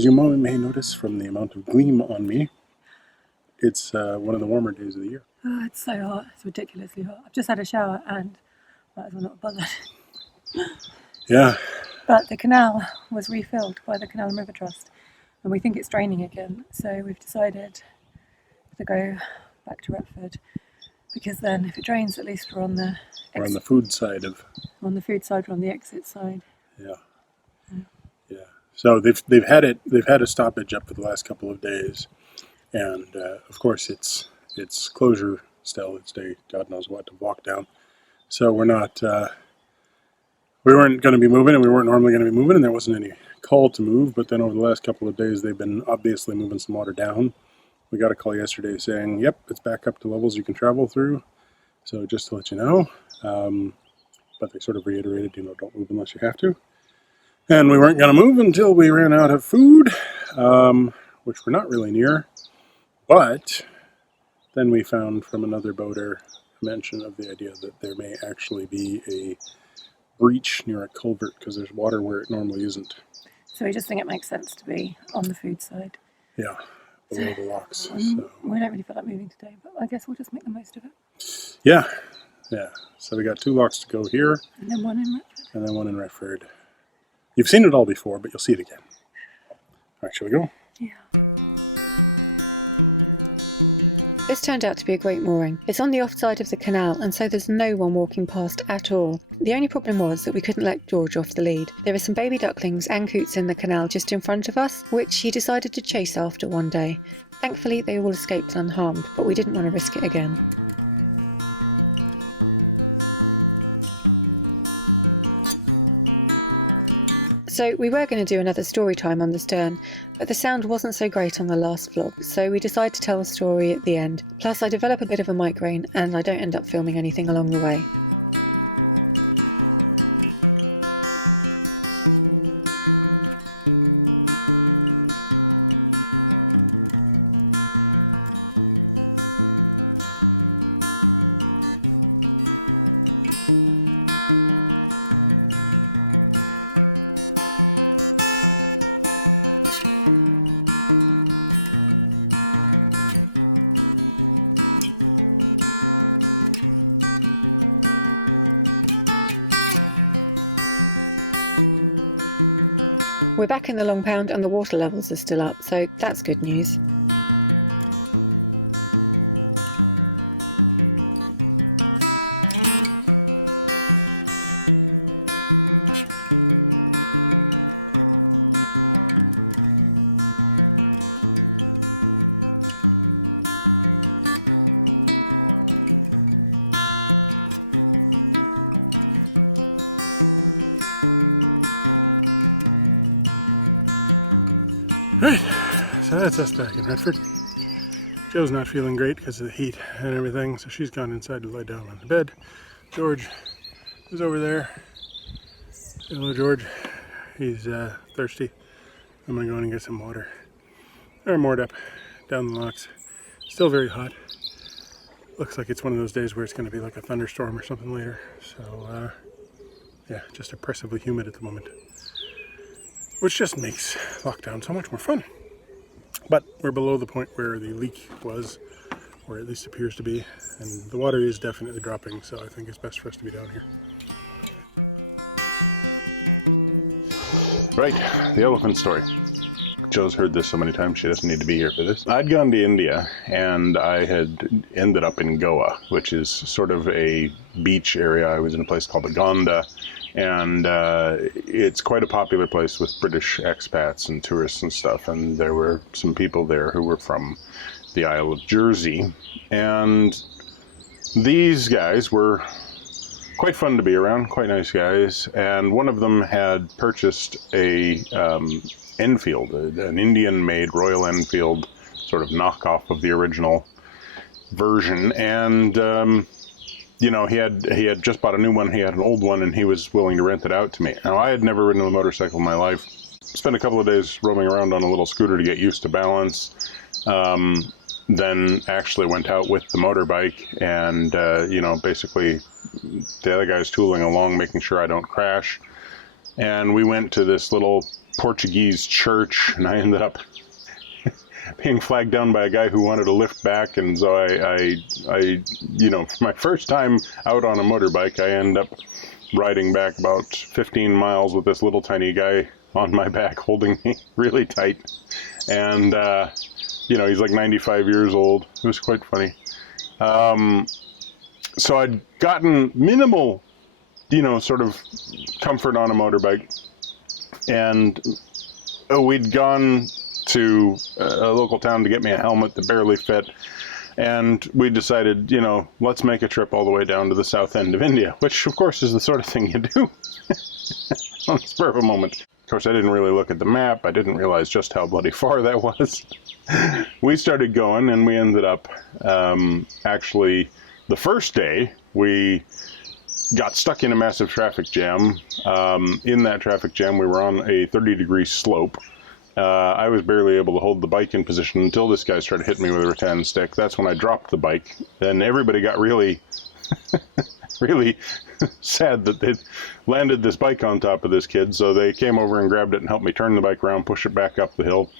As you may notice from the amount of gleam on me, it's one of the warmer days of the year. Oh, it's so hot. It's ridiculously hot. I've just had a shower and might as well not bother. Yeah. But the canal was refilled by the Canal and River Trust, and we think it's draining again. So we've decided to go back to Retford, because then if it drains, at least we're on the food side of. On the food side, we're on the exit side. Yeah. Yeah. So they've had a stoppage up for the last couple of days, and of course it's closure still. It's day God knows what to walk down. So we're not. We weren't going to be moving, and we weren't normally going to be moving, and there wasn't any call to move. But then over the last couple of days, they've been obviously moving some water down. We got a call yesterday saying, "Yep, it's back up to levels you can travel through." So just to let you know, but they sort of reiterated, don't move unless you have to. And we weren't going to move until we ran out of food, which we're not really near. But then we found from another boater a mention of the idea that there may actually be a breach near a culvert because there's water where it normally isn't. So we just think it makes sense to be on the food side. Yeah, below the locks. So. We don't really feel like moving today, but I guess we'll just make the most of it. Yeah. So we got 2 locks to go here. And then one in Retford. And then one in Retford. You've seen it all before, but you'll see it again. All right, shall we go? Yeah. This turned out to be a great mooring. It's on the offside of the canal, and so there's no one walking past at all. The only problem was that we couldn't let George off the lead. There are some baby ducklings and coots in the canal just in front of us, which he decided to chase after one day. Thankfully, they all escaped unharmed, but we didn't want to risk it again. So we were going to do another story time on the stern, but the sound wasn't so great on the last vlog, so we decided to tell the story at the end. Plus I develop a bit of a migraine and I don't end up filming anything along the way. We're back in the Long Pound and the water levels are still up, so that's good news. That's us back in Retford. Joe's not feeling great because of the heat and everything, so she's gone inside to lie down on the bed. George is over there. Hello, George. He's thirsty. I'm gonna go in and get some water. They're moored up down the locks. Still very hot. Looks like it's one of those days where it's gonna be like a thunderstorm or something later. So yeah, just oppressively humid at the moment, which just makes lockdown so much more fun. But we're below the point where the leak was, or at least appears to be, and the water is definitely dropping, so I think it's best for us to be down here. Right, the elephant story. Joe's heard this so many times she doesn't need to be here for this. I'd gone to India, and I had ended up in Goa, which is sort of a beach area. I was in a place called Agonda, and it's quite a popular place with British expats and tourists and stuff, and there were some people there who were from the Isle of Jersey, and these guys were quite fun to be around, quite nice guys, and one of them had purchased a Enfield, an Indian-made Royal Enfield, sort of knockoff of the original version, and you know, he had just bought a new one, he had an old one, and he was willing to rent it out to me. Now, I had never ridden a motorcycle in my life. Spent a couple of days roaming around on a little scooter to get used to balance. Then actually went out with the motorbike and, you know, basically the other guy's tooling along, making sure I don't crash. And we went to this little Portuguese church, and I ended up being flagged down by a guy who wanted to lift back, and so I you know, for my first time out on a motorbike, I end up riding back about 15 miles with this little tiny guy on my back holding me really tight. And, you know, he's like 95 years old. It was quite funny. So I'd gotten minimal, you know, sort of comfort on a motorbike. And we'd gone to a local town to get me a helmet that barely fit. And we decided, you know, let's make a trip all the way down to the south end of India, which of course is the sort of thing you do on the spur of a moment. Of course, I didn't really look at the map. I didn't realize just how bloody far that was. We started going, and we ended up, actually, the first day, we got stuck in a massive traffic jam. In that traffic jam, we were on a 30-degree slope. I was barely able to hold the bike in position until this guy started hitting me with a rattan stick. That's when I dropped the bike. Then everybody got really, really sad that they'd landed this bike on top of this kid. So they came over and grabbed it and helped me turn the bike around, push it back up the hill.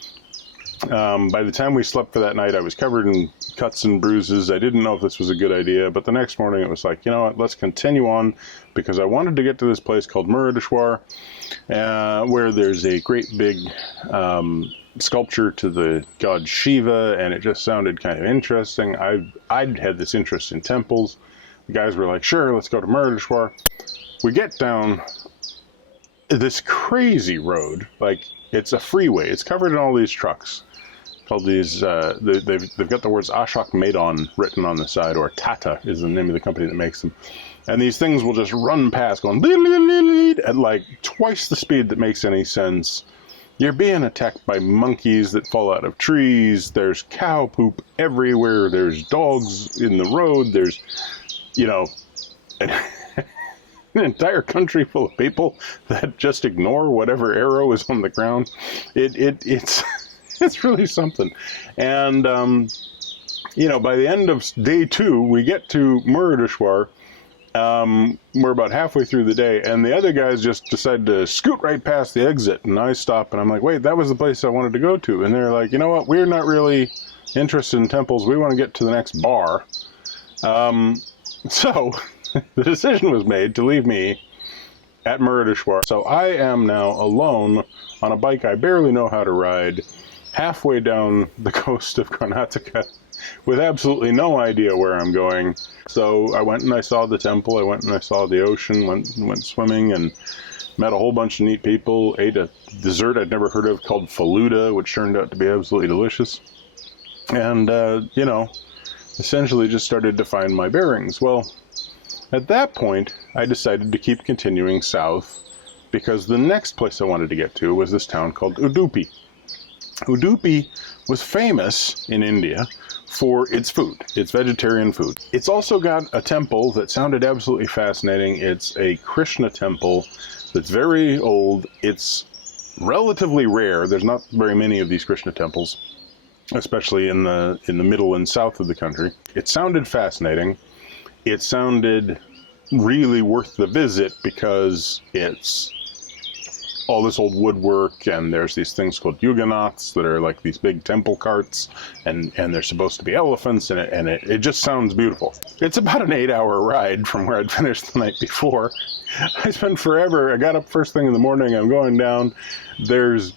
By the time we slept for that night, I was covered in cuts and bruises. I didn't know if this was a good idea, but the next morning it was like, you know what, let's continue on, because I wanted to get to this place called Muruddeshwar, where there's a great big sculpture to the god Shiva, and it just sounded kind of interesting. I'd had this interest in temples. The guys were like, sure, let's go to Muruddeshwar. We get down this crazy road, like it's a freeway. It's covered in all these trucks. Called these, they've got the words Ashok Maidan written on the side, or Tata is the name of the company that makes them. And these things will just run past going at like twice the speed that makes any sense. You're being attacked by monkeys that fall out of trees. There's cow poop everywhere. There's dogs in the road. There's, you know, an entire country full of people that just ignore whatever arrow is on the ground. It's really something. And, you know, by the end of day 2, we get to Muruddeshwar. We're about halfway through the day, and the other guys just decide to scoot right past the exit, and I stop, and I'm like, wait, that was the place I wanted to go to. And they're like, you know what, we're not really interested in temples. We want to get to the next bar. So the decision was made to leave me at Muruddeshwar. So I am now alone on a bike I barely know how to ride, halfway down the coast of Karnataka, with absolutely no idea where I'm going. So I went and I saw the temple, I went and I saw the ocean, went swimming, and met a whole bunch of neat people, ate a dessert I'd never heard of called Faluda, which turned out to be absolutely delicious. And, you know, essentially just started to find my bearings. Well, at that point, I decided to keep continuing south, because the next place I wanted to get to was this town called Udupi. Udupi was famous in India for its food, its vegetarian food. It's also got a temple that sounded absolutely fascinating. It's a Krishna temple that's very old. It's relatively rare. There's not very many of these Krishna temples, especially in the middle and south of the country. It sounded fascinating. It sounded really worth the visit, because it's all this old woodwork, and there's these things called yuganaths that are like these big temple carts, and they're supposed to be elephants, and it just sounds beautiful. It's about an 8-hour ride from where I'd finished the night before. I spent forever. I got up first thing in the morning, I'm going down. There's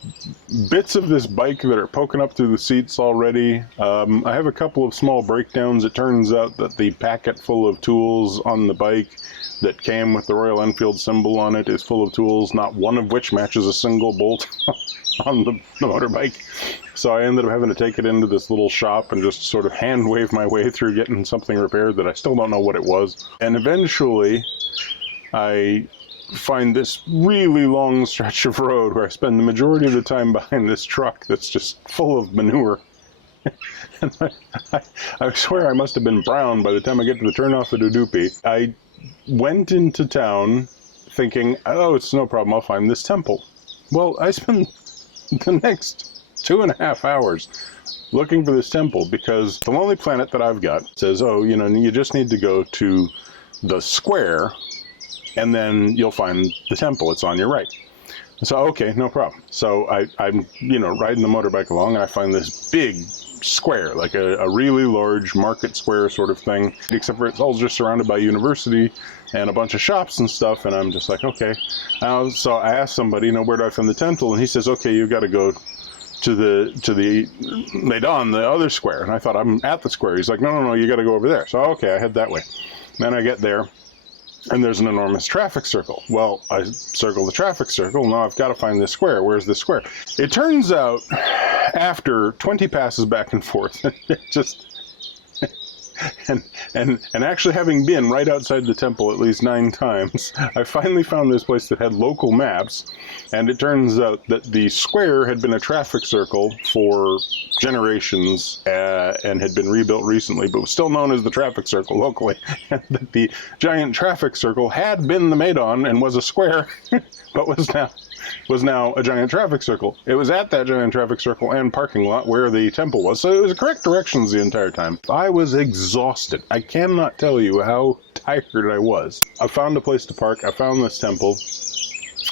bits of this bike that are poking up through the seats already. I have a couple of small breakdowns. It turns out that the packet full of tools on the bike that came with the Royal Enfield symbol on it is full of tools, not one of which matches a single bolt on the motorbike. So I ended up having to take it into this little shop and just sort of hand wave my way through getting something repaired that I still don't know what it was. And eventually I find this really long stretch of road where I spend the majority of the time behind this truck that's just full of manure. And I swear I must have been brown by the time I get to the turnoff at Udupi. I went into town thinking, oh, it's no problem, I'll find this temple. Well, I spent the next 2.5 hours looking for this temple, because the Lonely Planet that I've got says, oh, you know, you just need to go to the square and then you'll find the temple. It's on your right. So, okay, no problem. So I'm, riding the motorbike along, and I find this big square, like a really large market square sort of thing, except for it's all just surrounded by university and a bunch of shops and stuff. And I'm just like, okay. So I asked somebody, where do I find the temple? And he says, okay, you've got to go to the Maidan, the other square. And I thought, I'm at the square. He's like, no, you got to go over there. So, okay, I head that way. Then I get there, and there's an enormous traffic circle. Well, I circle the traffic circle. Now I've got to find this square. Where's the square? It turns out, after 20 passes back and forth, just and actually having been right outside the temple at least 9 times, I finally found this place that had local maps, and it turns out that the square had been a traffic circle for generations and had been rebuilt recently, but was still known as the traffic circle locally. And that the giant traffic circle had been the Maidan and was a square, but was now a giant traffic circle. It was at that giant traffic circle and parking lot where the temple was, so it was correct directions the entire time. I was exhausted. I cannot tell you how tired I was. I found a place to park. I found this temple.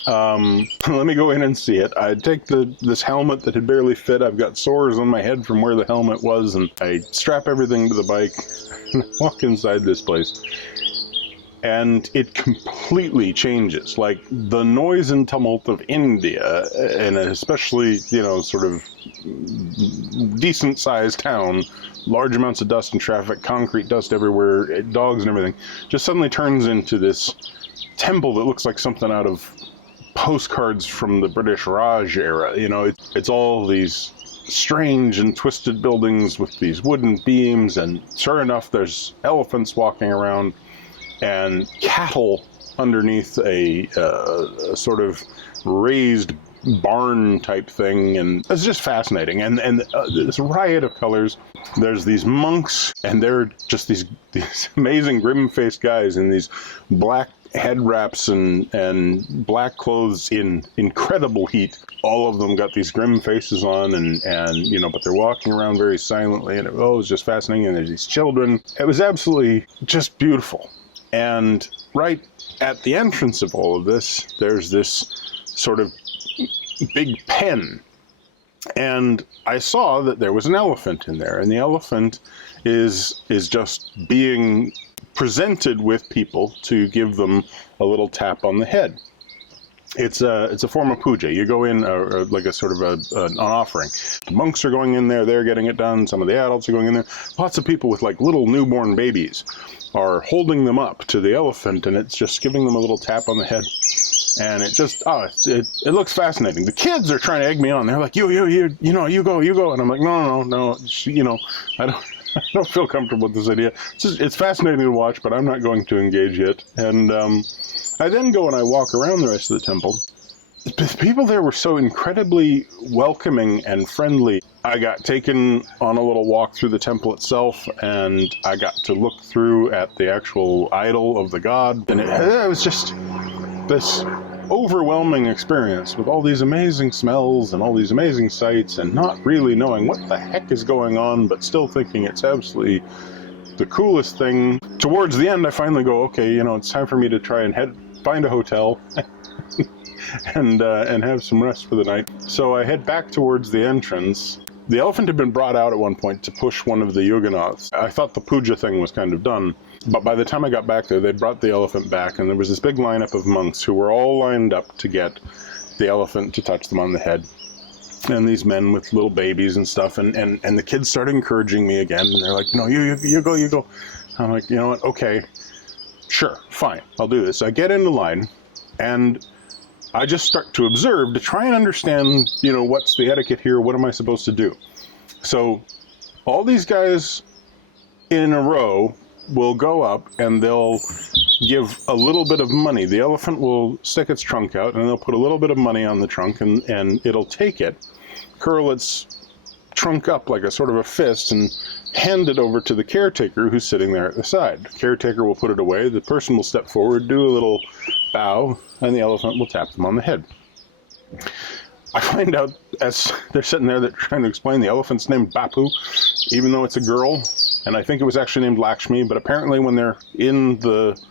Let me go in and see it. I take this helmet that had barely fit. I've got sores on my head from where the helmet was, and I strap everything to the bike and walk inside this place. And it completely changes. Like, the noise and tumult of India, and especially, sort of decent-sized town, large amounts of dust and traffic, concrete dust everywhere, dogs and everything, just suddenly turns into this temple that looks like something out of postcards from the British Raj era. It's all these strange and twisted buildings with these wooden beams, and sure enough, there's elephants walking around and cattle underneath a sort of raised barn type thing, and it's just fascinating. And this riot of colors. There's these monks, and they're just these amazing grim-faced guys in these black head wraps and black clothes in incredible heat. All of them got these grim faces on, and but they're walking around very silently, and it was just fascinating. And there's these children. It was absolutely just beautiful. And right at the entrance of all of this, there's this sort of big pen. And I saw that there was an elephant in there, and the elephant is just being presented with people to give them a little tap on the head. It's a form of puja. You go in like a sort of an offering. The monks are going in there, they're getting it done. Some of the adults are going in there. Lots of people with like little newborn babies are holding them up to the elephant, and it's just giving them a little tap on the head. And it just, it looks fascinating. The kids are trying to egg me on. They're like, you go. And I'm like, no. I don't feel comfortable with this idea. It's fascinating to watch, but I'm not going to engage yet. And I then go and I walk around the rest of the temple. The people there were so incredibly welcoming and friendly. I got taken on a little walk through the temple itself, and I got to look through at the actual idol of the god. And it was just this overwhelming experience with all these amazing smells and all these amazing sights, and not really knowing what the heck is going on, but still thinking it's absolutely the coolest thing. Towards the end, I finally go, okay, it's time for me to try and find a hotel and have some rest for the night. So I head back towards the entrance. The elephant had been brought out at one point to push one of the Yoganaths. I thought the puja thing was kind of done, but by the time I got back there, they brought the elephant back, and there was this big lineup of monks who were all lined up to get the elephant to touch them on the head. And these men with little babies and stuff, and the kids started encouraging me again, and they're like, you go. I'm like, you know what, okay, sure, fine, I'll do this. I get into line, and I just start to observe to try and understand, what's the etiquette here? What am I supposed to do? So all these guys in a row will go up and they'll give a little bit of money. The elephant will stick its trunk out, and they'll put a little bit of money on the trunk, and it'll take it, curl its trunk up like a sort of a fist, and hand it over to the caretaker who's sitting there at the side. The caretaker will put it away. The person will step forward, do a little bow, and the elephant will tap them on the head. I find out as they're sitting there, they're trying to explain the elephant's named Bapu, even though it's a girl, and I think it was actually named Lakshmi, but apparently when they're in the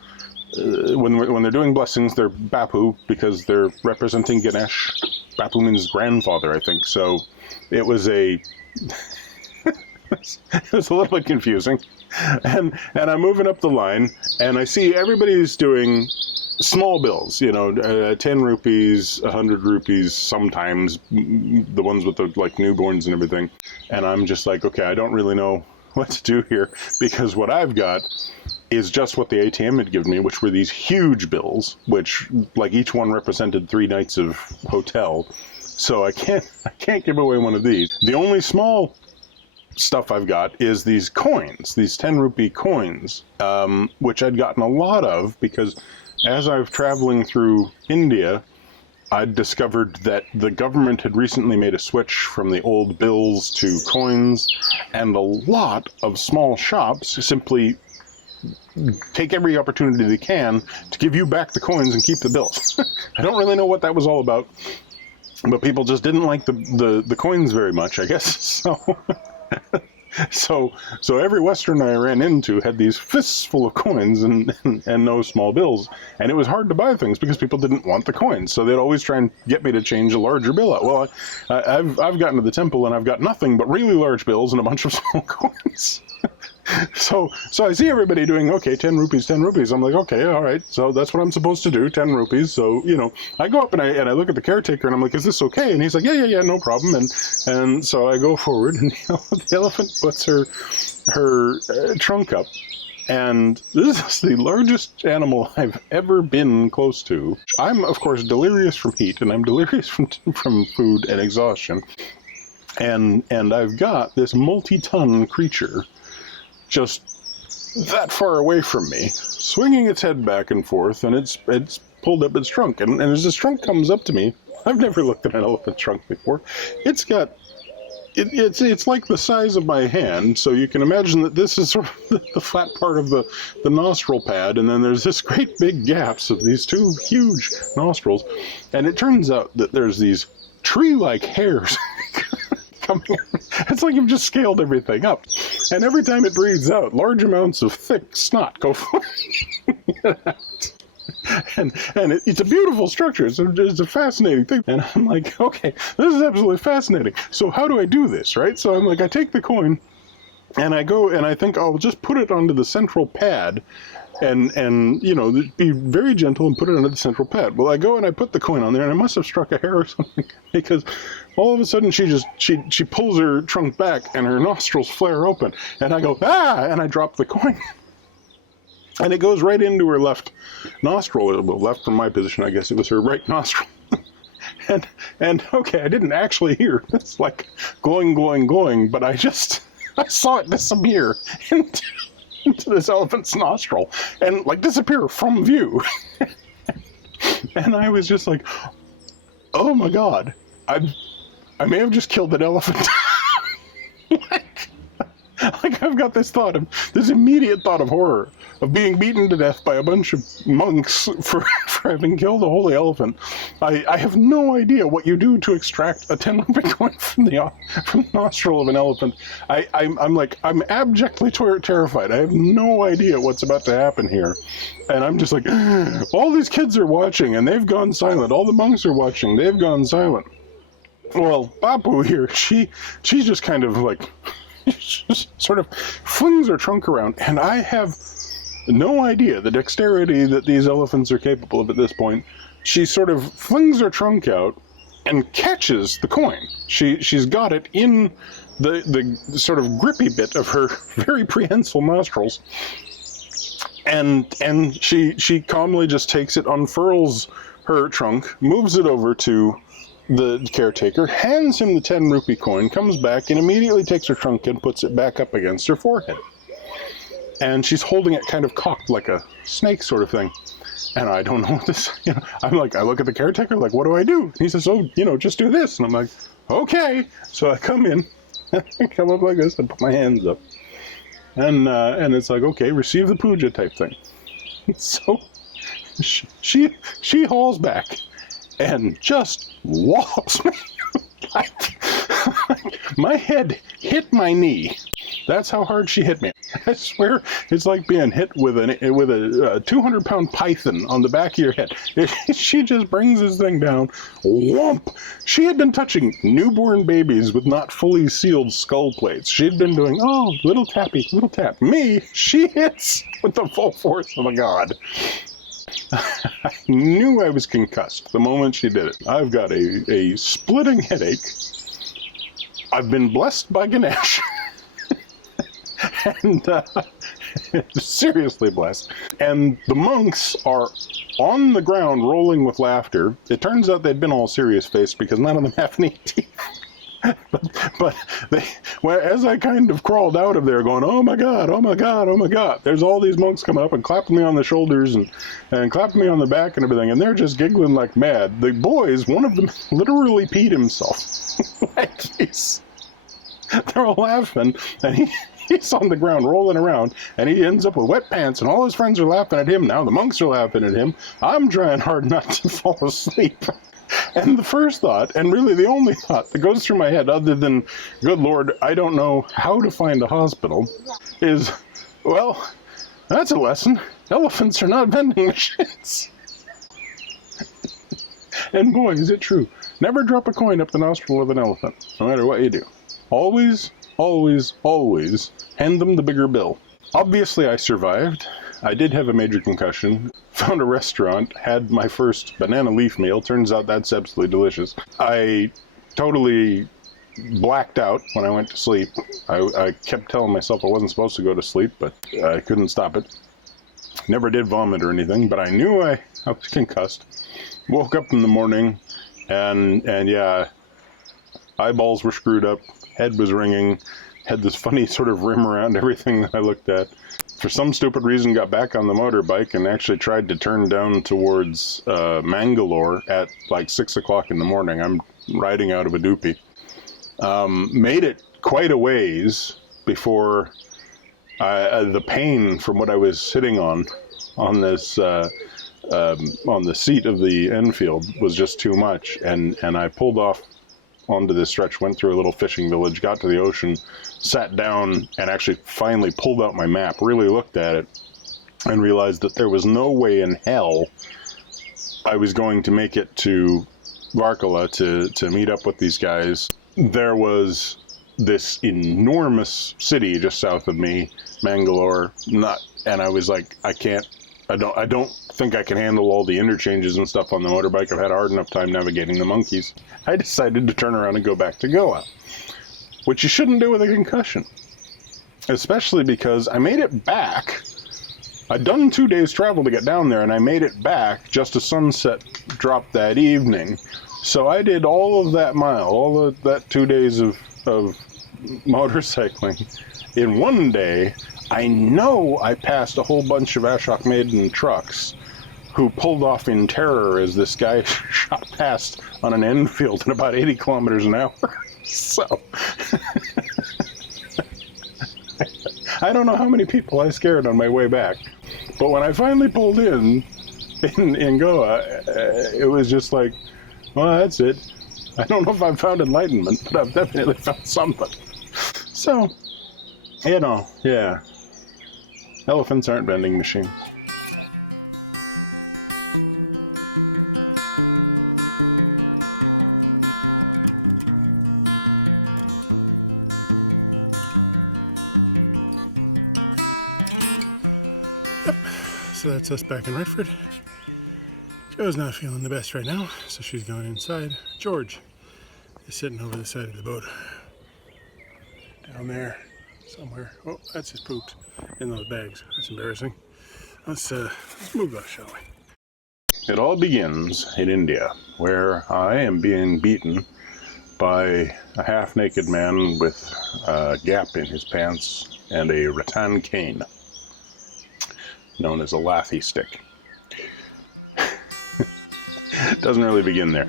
when they're doing blessings, they're Bapu because they're representing Ganesh. Bapu means grandfather, I think. So it was it was a little bit confusing. And I'm moving up the line, and I see everybody's doing small bills, 10 rupees, 100 rupees, sometimes, the ones with the like newborns and everything. And I'm just like, okay, I don't really know what to do here, because what I've got is just what the ATM had given me, which were these huge bills, which like each one represented 3 nights of hotel. So I can't give away one of these. The only small stuff I've got is these coins, these 10 rupee coins, which I'd gotten a lot of because as I was traveling through India, I'd discovered that the government had recently made a switch from the old bills to coins, and a lot of small shops simply take every opportunity they can to give you back the coins and keep the bills. I don't really know what that was all about, but people just didn't like the coins very much, I guess. So every Westerner I ran into had these fists full of coins and no small bills, and it was hard to buy things because people didn't want the coins. So they'd always try and get me to change a larger bill out. Well, I've gotten to the temple and I've got nothing but really large bills and a bunch of small coins. So I see everybody doing, okay, 10 rupees, 10 rupees. I'm like, okay, all right. So that's what I'm supposed to do, 10 rupees. So, I go up and I look at the caretaker and I'm like, is this okay? And he's like, yeah, no problem. And so I go forward and the elephant puts her trunk up. And this is the largest animal I've ever been close to. I'm, of course, delirious from heat, and I'm delirious from food and exhaustion. And I've got this multi-ton creature just that far away from me, swinging its head back and forth, and it's pulled up its trunk. And as this trunk comes up to me, I've never looked at an elephant trunk before. It's got, it's like the size of my hand, so you can imagine that this is sort of the flat part of the nostril pad, and then there's this great big gaps of these 2 huge nostrils, and it turns out that there's these tree-like hairs coming in. It's like you've just scaled everything up. And every time it breathes out, large amounts of thick snot go flying out. And it's a beautiful structure. It's a fascinating thing. And I'm like, okay, this is absolutely fascinating. So how do I do this, right? So I'm like, I take the coin, and I go, and I think I'll just put it onto the central pad, and be very gentle and put it under the central pad. Well, I go and I put the coin on there, and I must have struck a hair or something, because all of a sudden she pulls her trunk back and her nostrils flare open, and I go, ah, and I drop the coin. And it goes right into her left nostril, well, left from my position, I guess it was her right nostril. and okay, I didn't actually hear this like glowing, but I saw it disappear into this elephant's nostril and like disappear from view. And I was just like, oh my God, I may have just killed an elephant. like I've got this immediate thought of horror of being beaten to death by a bunch of monks for having killed a holy elephant. I have no idea what you do to extract a 10 rupee coin from the nostril of an elephant. I'm abjectly terrified. I have no idea what's about to happen here. And I'm just like, all these kids are watching and they've gone silent. All the monks are watching, they've gone silent. Well, Bapu here, she's just kind of like, sort of flings her trunk around, and I have no idea the dexterity that these elephants are capable of at this point. She sort of flings her trunk out and catches the coin. She's got it in the sort of grippy bit of her very prehensile nostrils, and she calmly just takes it, unfurls her trunk, moves it over to the caretaker, hands him the 10 rupee coin, comes back and immediately takes her trunk and puts it back up against her forehead. And she's holding it kind of cocked like a snake sort of thing. And I don't know what this, I'm like, I look at the caretaker, like, what do I do? He says, oh, just do this. And I'm like, okay. So I come in, come up like this and put my hands up. And it's like, okay, receive the puja type thing. So she hauls back and just wallops me. Like, my head hit my knee. That's how hard she hit me. I swear, it's like being hit with a 200-pound python on the back of your head. She just brings this thing down. Whomp! She had been touching newborn babies with not fully sealed skull plates. She'd been doing, oh, little tappy, little tap. Me, she hits with the full force of a god. I knew I was concussed the moment she did it. I've got a splitting headache. I've been blessed by Ganesh. And seriously blessed. And the monks are on the ground rolling with laughter. It turns out they'd been all serious-faced because none of them have any teeth. but as I kind of crawled out of there going, oh my God, oh my God, oh my God, there's all these monks coming up and clapping me on the shoulders and clapping me on the back and everything, and they're just giggling like mad. The boys, one of them literally peed himself. Like they're all laughing, and he's on the ground rolling around, and he ends up with wet pants, and all his friends are laughing at him. Now the monks are laughing at him. I'm trying hard not to fall asleep. And the first thought, and really the only thought that goes through my head, other than, good Lord, I don't know how to find a hospital, is, well, that's a lesson. Elephants are not vending machines. And boy, is it true. Never drop a coin up the nostril of an elephant, no matter what you do. Always, always, always hand them the bigger bill. Obviously, I survived. I did have a major concussion. Found a restaurant, had my first banana leaf meal. Turns out that's absolutely delicious. I totally blacked out when I went to sleep. I kept telling myself I wasn't supposed to go to sleep, but I couldn't stop it. Never did vomit or anything, but I knew I was concussed. Woke up in the morning, and yeah, eyeballs were screwed up, head was ringing, had this funny sort of rim around everything that I looked at. For some stupid reason, got back on the motorbike and actually tried to turn down towards Mangalore at like 6 o'clock in the morning. I'm riding out of Udupi. Made it quite a ways before the pain from what I was sitting on this on the seat of the Enfield was just too much, and I pulled off onto this stretch, went through a little fishing village, got to the ocean, sat down, and actually finally pulled out my map, really looked at it, and realized that there was no way in hell I was going to make it to Varkala to meet up with these guys. There was this enormous city just south of me, Mangalore, and I was like, I don't think I can handle all the interchanges and stuff on the motorbike. I've had a hard enough time navigating the monkeys. I decided to turn around and go back to Goa, which you shouldn't do with a concussion, especially because I made it back. I'd done 2 days travel to get down there, and I made it back just as sunset dropped that evening. So I did all of that mile, all of that 2 days of motorcycling in one day. I know I passed a whole bunch of Ashok Maiden trucks who pulled off in terror as this guy shot past on an Enfield at about 80 kilometers an hour. So, I don't know how many people I scared on my way back. But when I finally pulled in Goa, it was just like, well, that's it. I don't know if I've found enlightenment, but I've definitely found something. So, yeah. Elephants aren't vending machines. So that's us back in Retford. Jo's not feeling the best right now, so she's going inside. George is sitting over the side of the boat. Down there somewhere. Oh, that's just pooped in those bags. That's embarrassing. Let's move on, shall we? It all begins in India, where I am being beaten by a half-naked man with a gap in his pants and a rattan cane, known as a lathie stick. Doesn't really begin there.